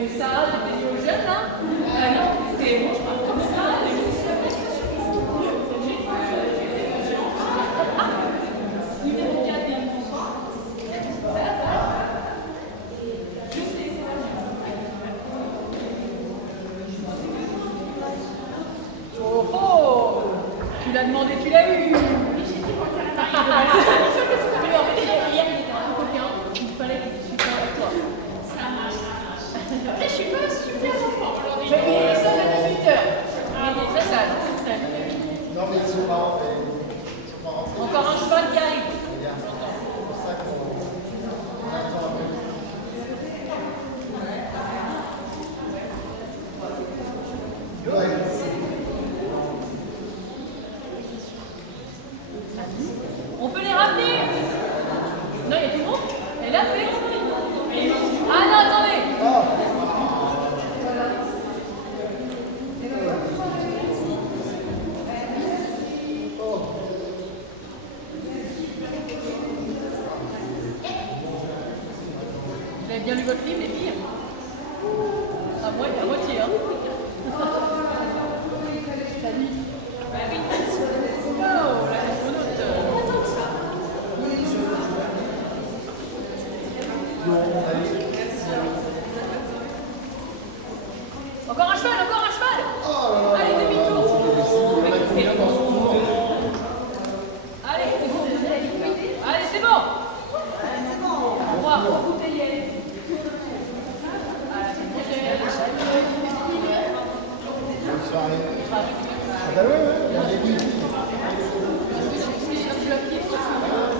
Mais ça, j'étais dit aux jeunes, là. Non, c'est bon, je parle comme ça. Numéro 4, bien, bonsoir. Oh oh! Tu l'as demandé, tu l'as eu! Hier, il était un peu coquin. Il fallait que tu sois avec toi. Ça marche. Après, je suis pas super enfant aujourd'hui. Il est seul à 18h. Il est très sale. Non, mais ils sont marrants. Encore un cheval qui arrive. C'est pour ça qu'on attend un peu. Ouais. On peut les ramener. Non, il y a tout le monde. Elle a fait. Ah non, attendez. Vous avez bien lu votre livre, les filles? À moitié, hein. Salut. Bah oui. Oh, la cosmonaute. Encore un cheval, encore un cheval. Allez, demi-tour. Allez, c'est bon. Allez, c'est bon. Au revoir. Bonne soirée. Ah bah ouais, il y a des filles.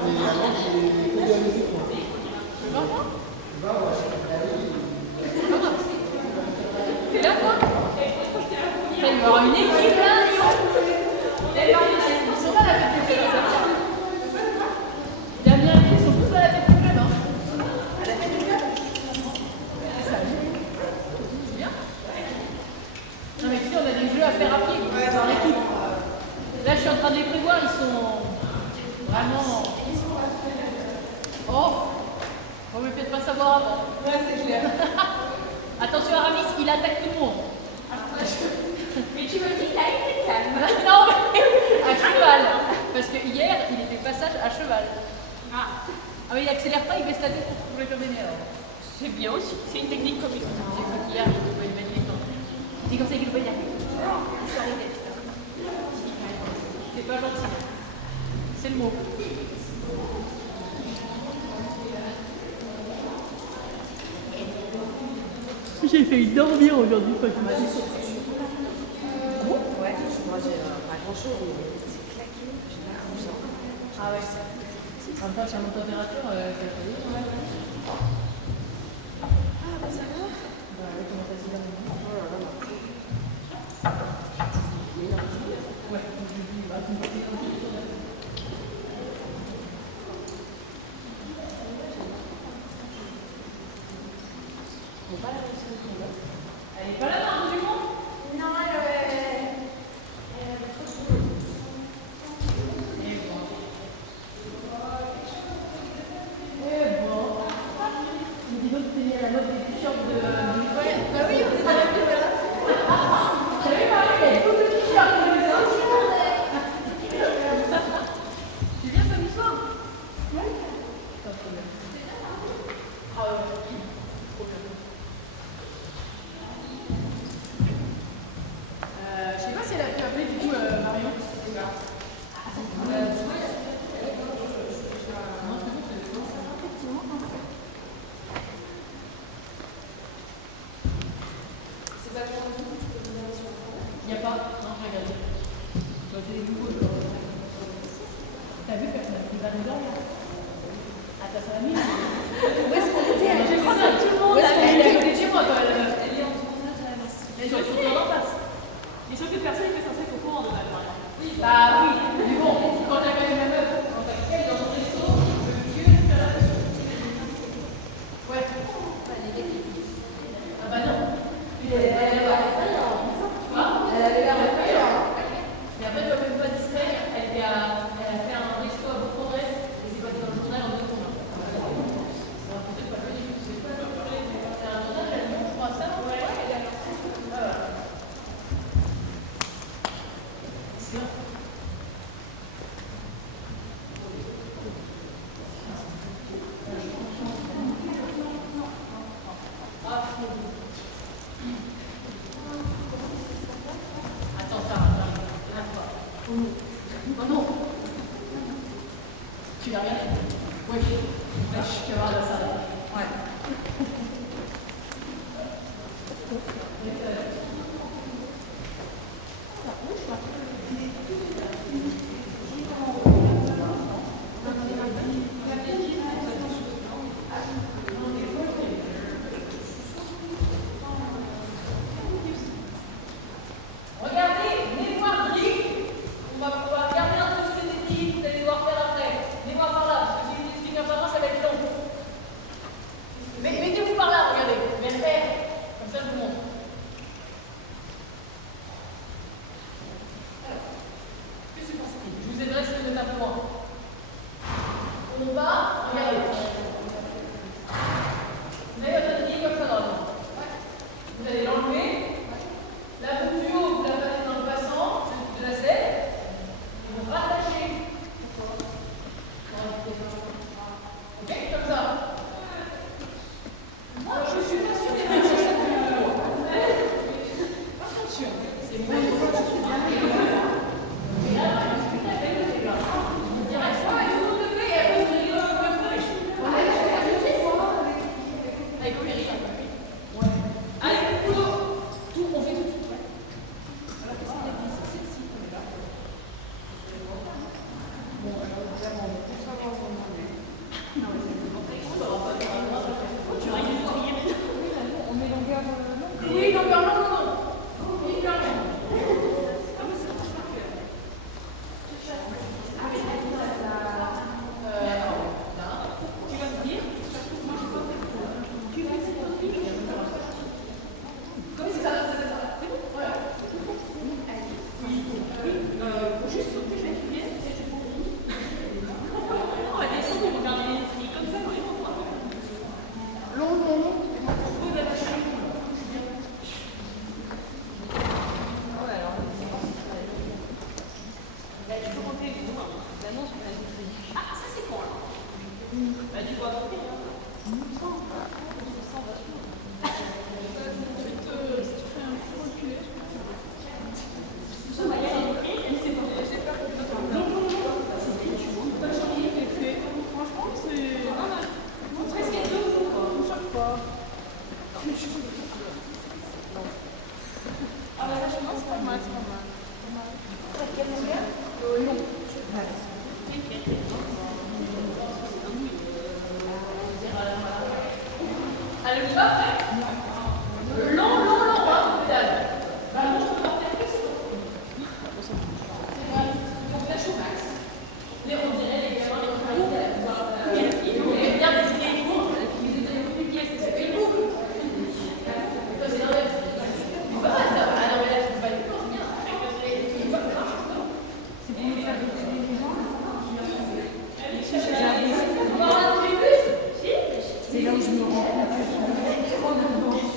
Mais avant, j'ai que de la musique, moi. T'es là, toi? Il va y avoir une équipe, là, Lyon. Ils sont pas à la fête du club, ça va. Damien et lui, ils sont tous à la fête du club, hein. À la fête du club? C'est ça. C'est bien. Non, mais tu sais, on a des jeux à faire à pied, par l'équipe. Là, je suis en train de les prévoir, ils sont vraiment... Oh! On ne peut peut-être pas savoir avant. Ouais, c'est clair. Attention, Aramis, il attaque tout le monde. Mais tu me dis, il a été calme. Non, mais à cheval. Parce que hier, il était passage à cheval. Ah oui, il accélère pas, il baisse la tête pour trouver le vénère. C'est bien aussi, c'est une technique comique. J'ai cru qu'hier, il pouvait y mettre les temps. C'est comme ça qu'il pouvait y aller. C'est pas gentil. C'est le mot. J'ai failli dormir aujourd'hui, Fatima. Ouais, moi j'ai pas grand chose, mais c'est claqué, j'ai pas grand chose. Ah ouais, ça. En même temps, j'ai mon température, ouais. Ah bah ça va. Bah oui, comment ça se dit? Oh là là, ouais, je dis, bah, c'est une petite chose. Elle est pas là, Margot Dumont? non, elle Mais dis donc, tu es à la mode des t-shirts de... Ouais, bah oui, on est dans la pub là. J'avais parlé, il y a beaucoup de t-shirts comme ça. Tu viens samedi soir? Oui. Pas de problème. Ah ouais, trop bien. Je sais pas si elle a pu appeler du coup Marion. C'est pas pour nous, tu peux venir sur le travail. Il n'y a pas. Non, je regarde. C'est des nouveaux. T'as vu personne n'a pris le bandeau là? Ah, t'as ça la mine? Où est-ce qu'on était? Je crois que tout le monde Où est-ce qu'on elle est à était? côté de chez moi, toi. Elle est en tournage à la masse. Mais sur le tournant en face. Et sauf que personne n'est censé être au courant de la Maria. Oui, bah oui. Mais bon, quand t'as quand même la meuf, quand t'as quelqu'un dans ton resto, le vieux, tu fais la dessus. Ouais. Ah bah non. Elle avait l'air de faire. Mais après, elle ne peut même pas distraire. Elle a fait un resto à Bourg-en-Bresse et c'est passé dans le journal en 2 secondes. Alors peut-être pas le dire, je sais pas. C'est un journal, elle mange, je crois, ça. Avec Opéry. Ouais. Allez, photo. Tout, on fait tout. Alors, qu'est-ce qu'il a dit? C'est sexy, on est là. Bon, alors, évidemment, on peut savoir où on en est. On met longueur longue. Oui, longueur longue, non. Longueur longue. Allez, vous va après? Long, hein, pédale. Bah non, je peux pas faire que ça. C'est vrai, donc la chou max. Mais on dirait les gamins, les cours, et bien des idées courtes, ils étaient compliqués, c'est une boucle. C'est l'inverse. C'est pas mal ça. Ah non, mais là, tu peux pas les cours, bien. C'est pas grave. C'est pour nous faire découvrir les gens. C'est là où je me rends compte que je me fais trop de bon sens.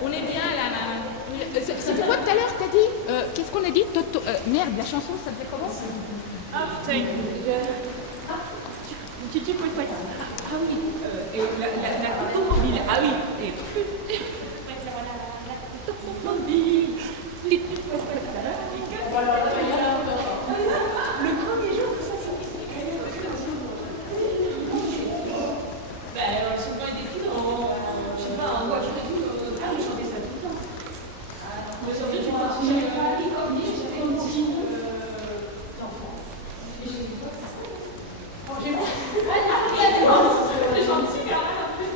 On est bien là. C'était quoi tout à l'heure, t'as dit? Qu'est-ce qu'on a dit? Merde, la chanson, ça faisait comment? Ah, putain. Tu peux pas. Ah oui. Et la automobile. Ah oui. Et le premier jour que ça s'est ils sont pas décrits dans, je sais pas, en voiture et tout. Ah oui, je fais ça tout le temps. Mais surtout, tu continues à aller comme dit, j'avais une petite enfant. Et je dis quoi ça? J'ai bon. Ah, il y a des gens, j'ai gentil, mais en fait,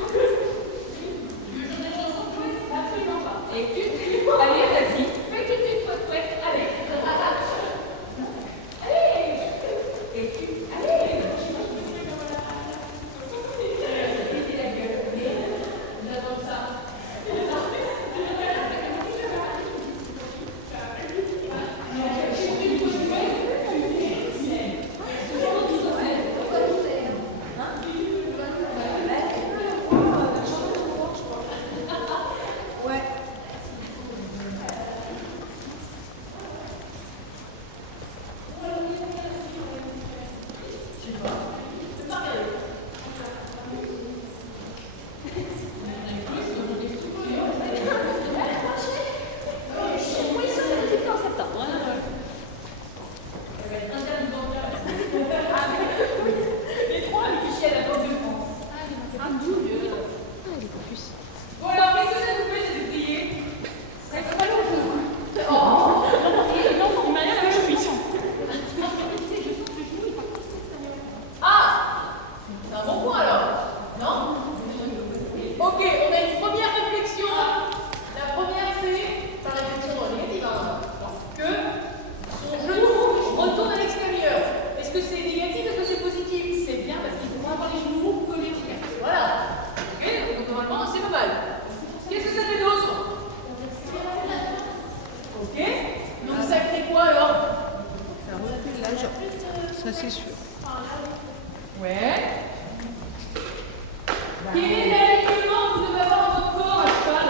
Quel est l'alignement que vous devez avoir dans votre corps à cheval?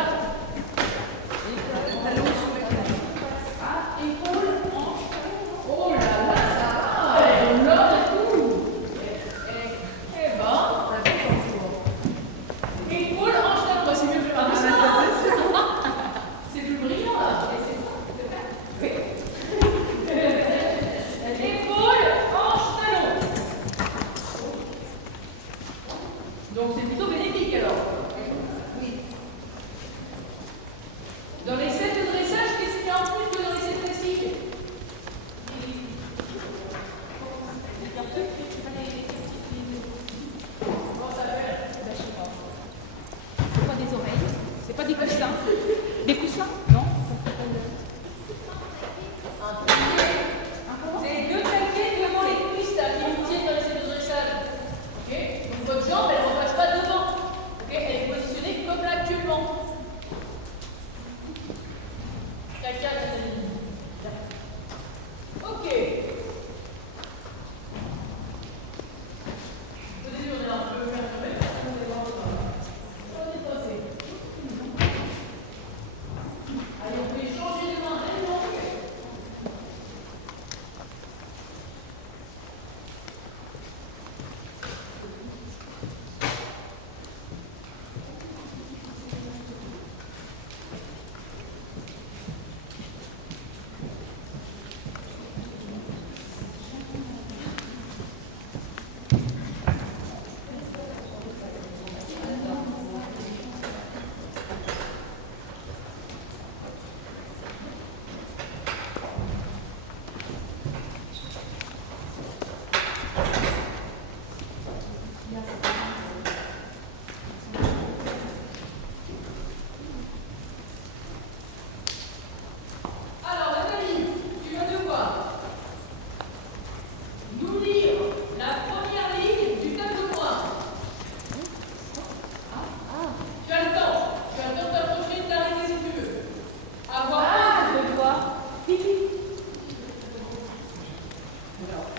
Épaule, hanche, oh là là, ça va, on l'a et tout. Eh ben, épaule, hanche, talon, bah, c'est mieux que le ça. C'est plus brillant là. Et c'est ça, c'est vrai. Oui. Épaule, hanche, talon. Donc c'est plutôt bénéfique alors. Oui. Dans les sets de dressage, qu'est-ce qu'il y a en plus que dans les sets classiques? C'est pas des oreilles, c'est pas des coussins. Des coussins? Non. C'est deux taquets devant les cuisses là, qui vous tiennent dans les sets de dressage. Ok? Donc votre jambe, elle ne repasse pas devant. Ok? Elle est positionnée comme là actuellement. Caca, ok. Au début, on est un peu perturbé. On est posé. Allez, on peut changer de main. Alors, Nathalie, tu vas devoir nous lire la première ligne du tableau noir. Tu as le temps. Tu as le temps de t'approcher et de t'arrêter si tu veux. Avoir je vais voir.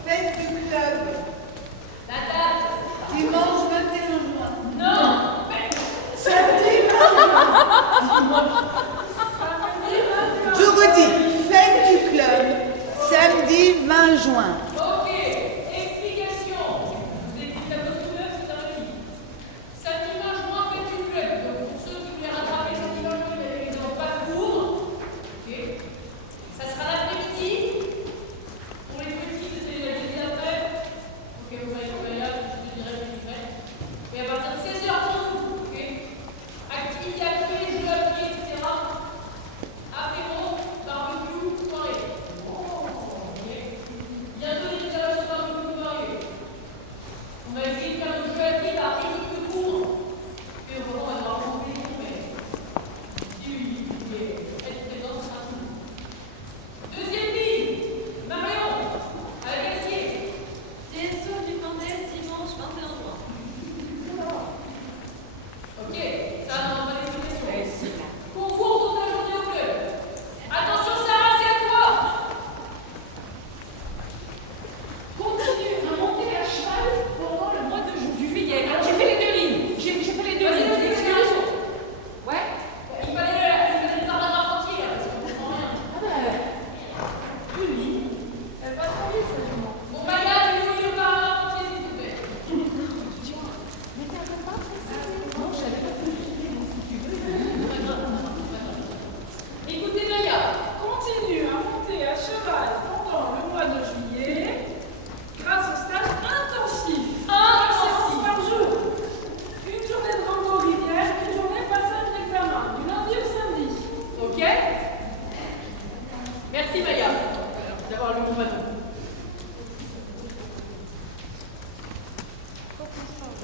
Fête du club, La date. dimanche 21 juin. Non. Samedi 20 juin. Je redis, fête du club, samedi 20 juin. Ok. Explication. Vous avez dit le tableau de couleur, c'est un livre. Samedi 20 juin, fête du club. Donc pour ceux qui voulaient rattraper samedi 20 juin, ils n'ont pas de cours. Ok. Ça sera l'après-midi. Pour les petits, c'est la journée d'après. Ok, vous voyez là, je te dirai ce que je fais. Et à partir de 16h pour vous. Ok. Activité à pied, jeux à pied, etc. Apéro, barbecue, soirée. Ok. Bientôt les installations barbecue variées. On va essayer de faire le jeu à pied par équipe de cours. Et vraiment, on va devoir monter les cours, mais si vous voulez être présent, c'est un tout. Deuxième ligne, Marion, avec Astier. CSO du Fandès, dimanche 21 juin. Ok, ça, on va l'explication. Concours toute la journée au club. Attention, Sarah, c'est à toi. Continue à monter à cheval pendant le mois de juillet. Alors, j'ai fait les deux lignes. J'ai fait les deux lignes. Vas-y, explication. Ouais. Il fallait le paragraphe entier, là, parce qu'on ne comprend rien. Ah bah, une ligne. Elle va trop vite, ça, jument. Bon, Maya, tu nous lis le paragraphe entier, s'il te plaît. Écoutez, Maya. Continue à monter à cheval pendant le mois de juillet grâce au stage intensif. Séance par jour. Une journée de rando rivière, une journée passage d'examen, du lundi au samedi. Ok. Merci Maya d'avoir le bon bateau.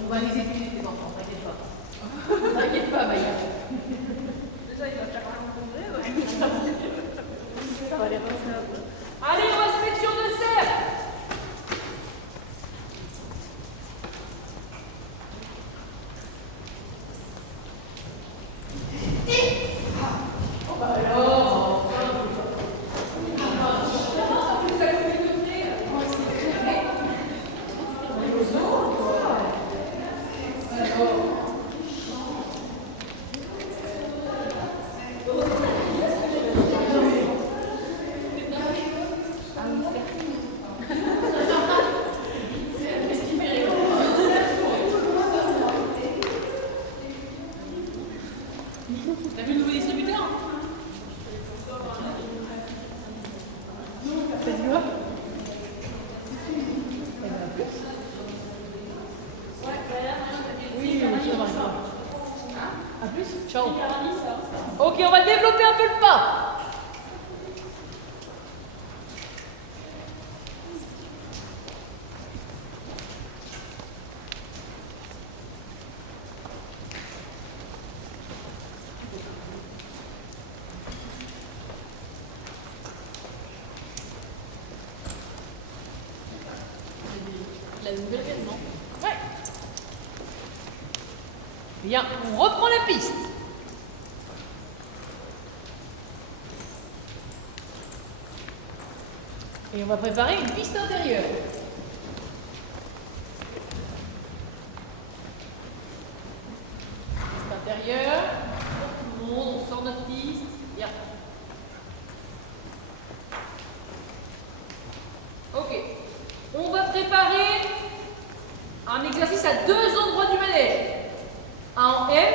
On va les étudier tes enfants, t'inquiète pas. T'inquiète pas Maya. Déjà, il va faire un congrès. Ça va aller avancer un peu. Allez, on va se mettre sur le cerf. Oh bah alors. Vous avez fait le thé. Oh, c'est très. Alors. À plus. Ciao. Ok, on va développer un peu le pas. La nouvelle événement. Ouais. Bien, on reprend la piste. Et on va préparer une piste intérieure. Piste intérieure. Tout le monde, on sort notre piste. Bien. Ok. On va préparer un exercice à deux endroits du manège. Un en M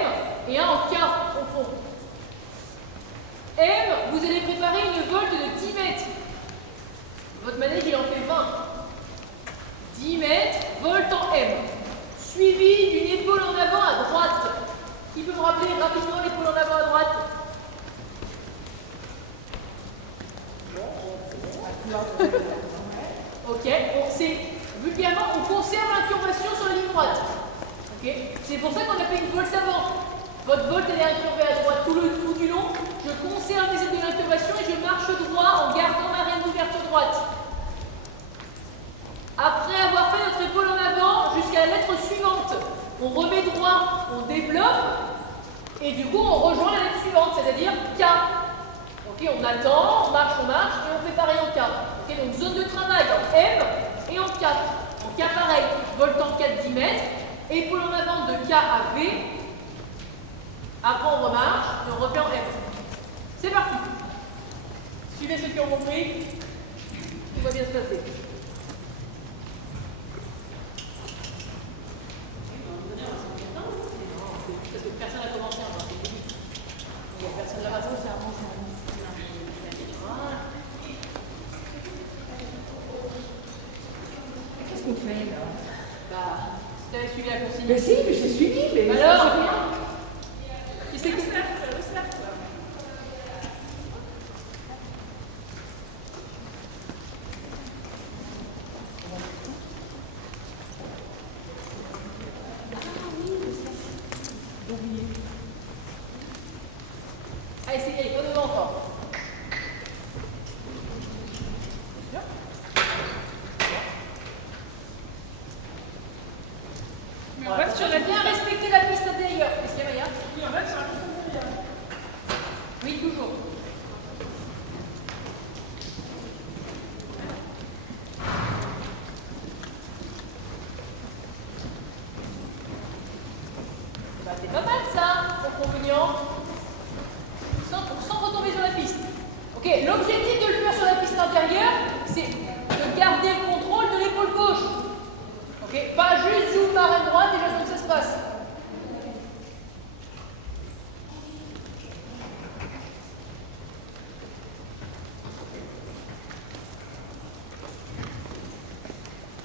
et un en K au fond. M, vous allez préparer une volte de 10 mètres. Votre manège, il en fait 20. 10 mètres, volte en M. Suivi d'une épaule en avant à droite. Qui peut me rappeler rapidement l'épaule en avant à droite? Ok, vulgairement, on conserve l'incurvation sur la ligne droite. Okay. C'est pour ça qu'on a fait une volte avant. Votre volte elle est incurvée à droite tout du long. Je conserve les aides de l'incurvation et je marche droit en gardant ma raine d'ouverture droite. Après avoir fait notre épaule en avant jusqu'à la lettre suivante, on remet droit, on développe et du coup on rejoint la lettre suivante, c'est-à-dire K. Ok, on attend, on marche et on fait pareil en K. Ok, donc zone de travail en M et en K. En K pareil, volte en K de 10 mètres. Épaule en avant de K à V. Après on remarche et on refait en M. C'est parti. Suivez ceux qui ont compris. Tout va bien se passer. Parce que personne n'a commencé encore. Il n'y a personne là-bas, c'est un bon. Qu'est-ce qu'on fait là? Bah, si tu avais suivi la consigne. Mais si, mais j'ai suivi, mais alors, j'ai rien. qui c'est qui allez, c'est pas devant encore. Mais on reste sur la Bien respecter la piste intérieure. Qu'est-ce qu'il y a, Maya? Oui, on reste sur la piste intérieure. Oui, toujours. Bah, c'est pas mal ça, pour convenient. Sans retomber sur la piste. Ok, l'objectif de le faire sur la piste intérieure, c'est de garder le contrôle de l'épaule gauche. Ok, pas juste j'ouvre ma reine droite et j'attends que ça se passe.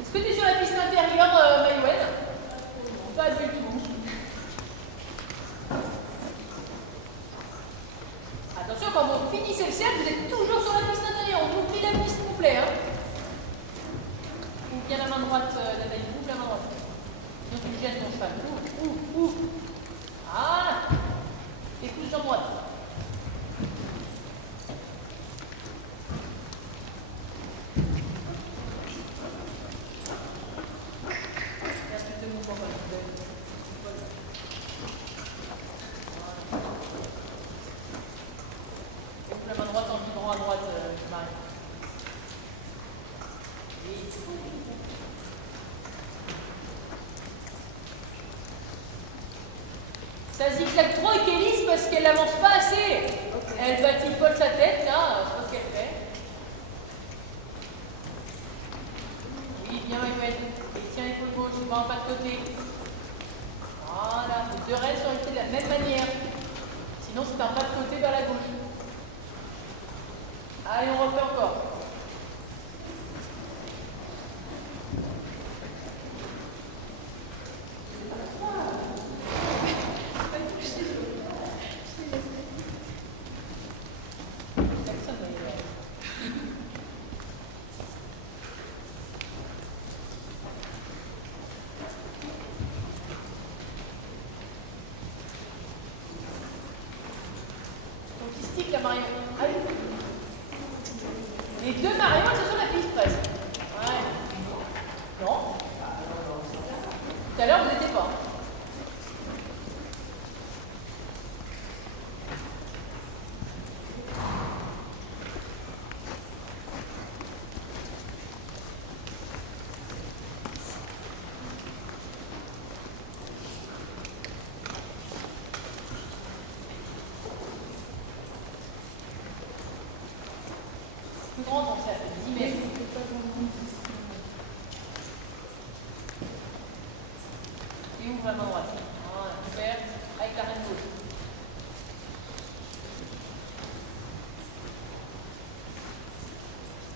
Est-ce que tu es sur la piste intérieure, Maïwen? Pas du tout. Attention, quand vous finissez le cercle, vous êtes toujours sur la piste intérieure. On oublie la piste complète. Hein. Ouvre bien la main droite, Nathalie. Ouvre la main droite. Sinon, tu gênes ton cheval. Ouvre. Voilà. Et pousse sur droite. La main droite en vibrant à droite, Marie. Oui. Ça zigzague trop et Kélis parce qu'elle n'avance pas assez. Okay. Elle batifolle sa tête, là, je sais pas ce qu'elle fait. Oui, bien, Manuel. Et tiens l'épaule gauche, pas en pas de côté. Voilà, les deux restes sont restés de la même manière. Sinon, c'est un pas de côté vers la gauche. Allez, on refait encore. Tout à l'heure, vous n'étiez pas. Plus grand, donc ça fait 10 mètres. Et ouvre la main droite. Voilà, super. Avec la main gauche.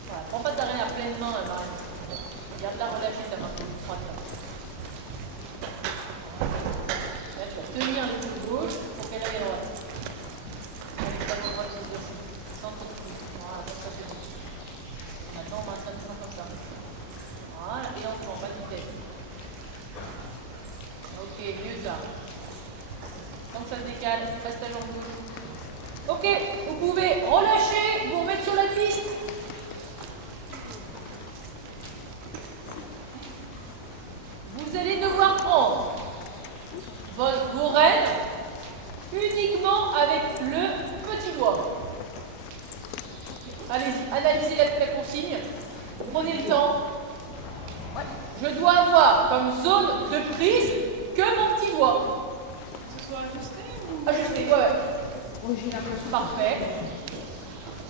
Voilà, prends pas ta reine à pleine main, là, Marine. Garde-la relâcher ta main droite. Là, tu vas tenir le coude gauche pour qu'elle aille à droite. Avec ta main droite aussi. Sans trop de coude. Voilà, comme ça c'est bon. Maintenant, on va s'installer comme ça. Voilà, et lentement, pas de vitesse. Ok, mieux ça. Tant que ça se décale, passe ta jambe gauche. Ok, vous pouvez relâcher, vous remettre sur la piste. Vous allez devoir prendre vos rênes uniquement avec le petit doigt. Allez-y, analysez la consigne. Prenez le temps. Ouais. Je dois avoir comme zone de prise que mon petit doigt. Que ce soit ajusté ou... Ajusté, ouais. Original, parfait.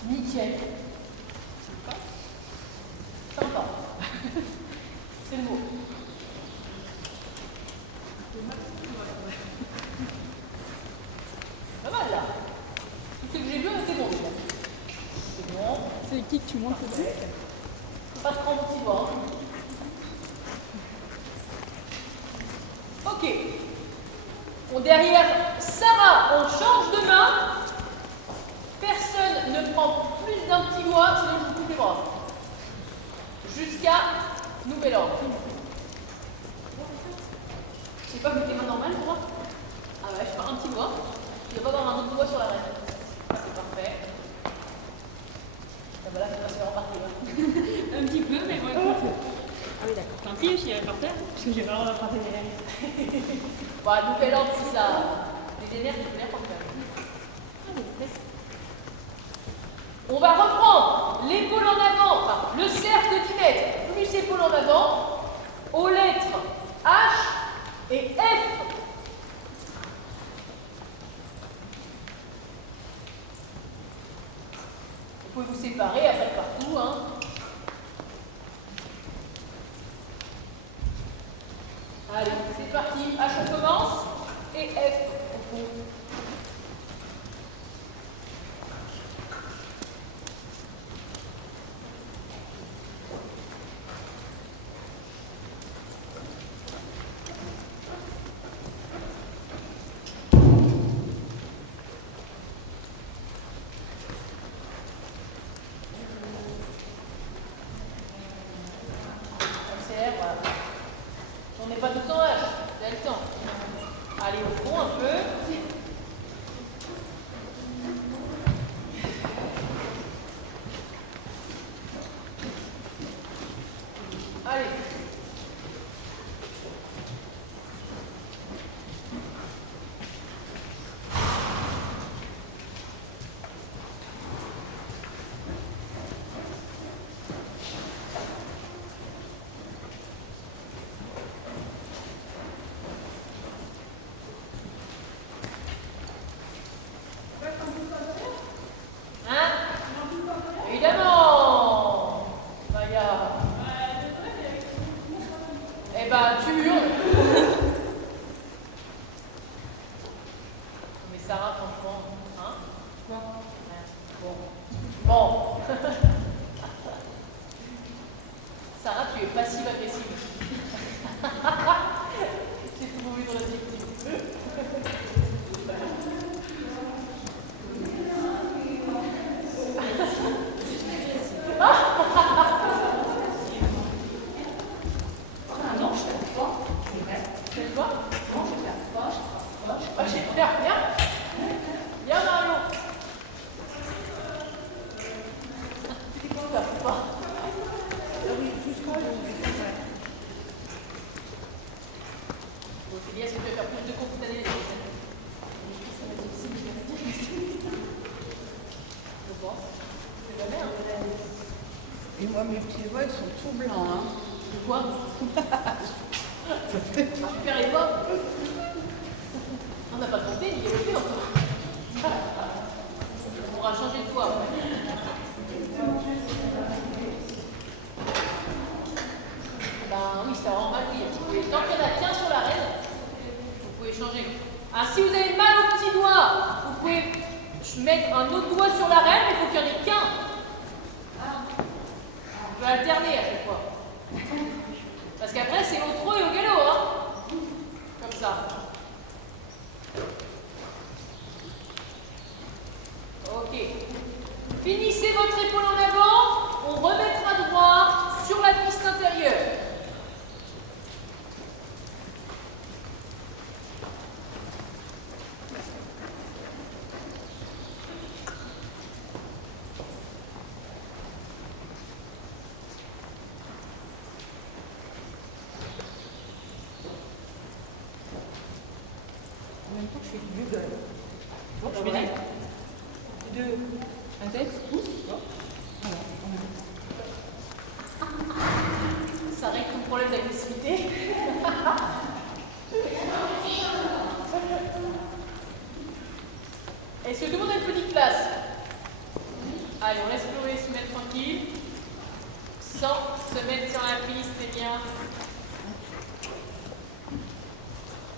Nickel. Sympa. C'est le mot. Pas mal là. Tout ce que j'ai vu, c'est bon. C'est bon. C'est qui que tu montres dessus? Pas de prendre mon petit doigt. Ok. Bon, derrière Sarah, on change de main. Personne ne prend plus d'un petit doigt, sinon je vous coupe les bras. Jusqu'à nouvel ordre. C'est pas que tes mains normales pour moi? Ah ouais, je pars un petit doigt. Il ne va pas avoir un autre doigt sur la reine. C'est parfait. Ah bah là, ça va se faire embarquer. Un petit peu, mais bon, écoute. Ah oui, d'accord. Tant pis, je suis par terre, parce que j'ai pas le droit d'attraper les rênes. Bah, nouvel ordre, si ça dégénère, tu peux les reprendre. On va reprendre l'épaule en avant, enfin, le cercle de 10 mètres, plus épaule en avant, aux lettres H et F. Vous pouvez vous séparer après partout, hein. Allez, c'est parti. H, on commence. Et F, au fond. Accélère, voilà. On n'est pas tout le temps H, vous avez le temps. Allez au fond un peu. Allez. C'est bien, est-ce que tu vas faire plus de cours cette année? Ça va être difficile, je vais dire. Je pense. C'est la merde. Et moi, mes petits doigts, ils sont tout blancs. Hein. De quoi? Super les pas. On n'a pas compté, il est levé encore. On pourra changer de fois après. Ben oui, ça rend mal, oui. Vous pouvez, tant qu'il y en a qu'un sur la reine, vous pouvez changer. Ah, si vous avez mal au petit doigt, vous pouvez mettre un autre doigt sur la reine, mais il faut qu'il n'y en ait qu'un. On peut alterner à chaque fois. Parce qu'après, c'est au trot et au galop, hein. Comme ça. Ok. Finissez votre épaule en avant. On remettra droit sur la piste intérieure. En même temps, je fais du bugle. Bon, je fais Deux. un test. Ça règle ton problème d'agressivité. Est-ce que tout le monde a une petite place? Allez, on laisse Chloé se mettre tranquille. Sans se mettre sur la piste, c'est bien.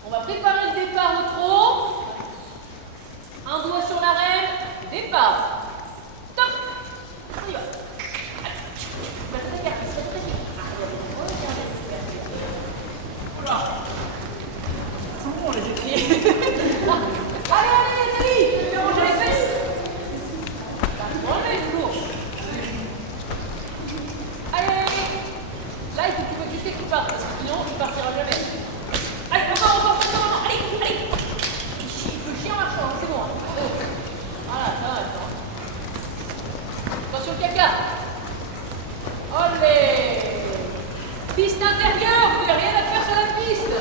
On va préparer le départ au trot. Un doigt sur la reine. Départ. Top. On y va. Sans bon, les écrits. Allez, allez, Nathalie, je vais ranger les fesses. Enlevez le cours. Allez, allez. Là, il faut que tu vois juste que tu partes, parce que sinon, tu partiras jamais. Allez, encore, allez, allez. Il peut chier en marchant, c'est bon. Oh. Voilà, ça va, attends. Attention le caca. Olé. Piste intérieure, vous n'avez rien à faire sur la piste.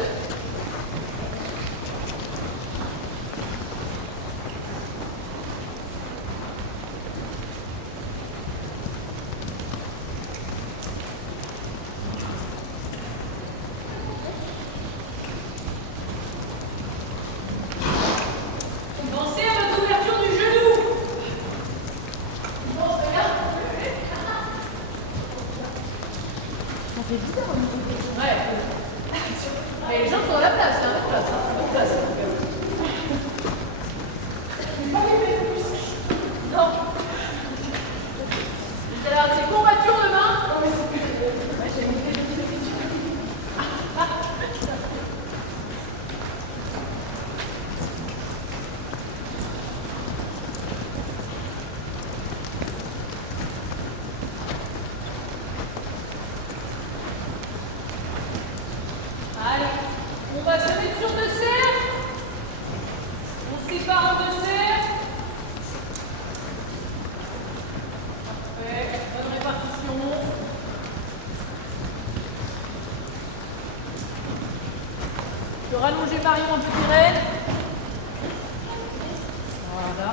Pensez à votre ouverture du genou. Bon, c'est bien. Ça fait bizarre au niveau des... Ouais. Mais les gens sont à la place, hein, la place, hein, la place. Non. C'est courbature de main. Allez, on va se mettre sur deux cercles. On se sépare en deux cercles. Parfait, bonne répartition. Je peux rallonger Marion en petit raide. Voilà.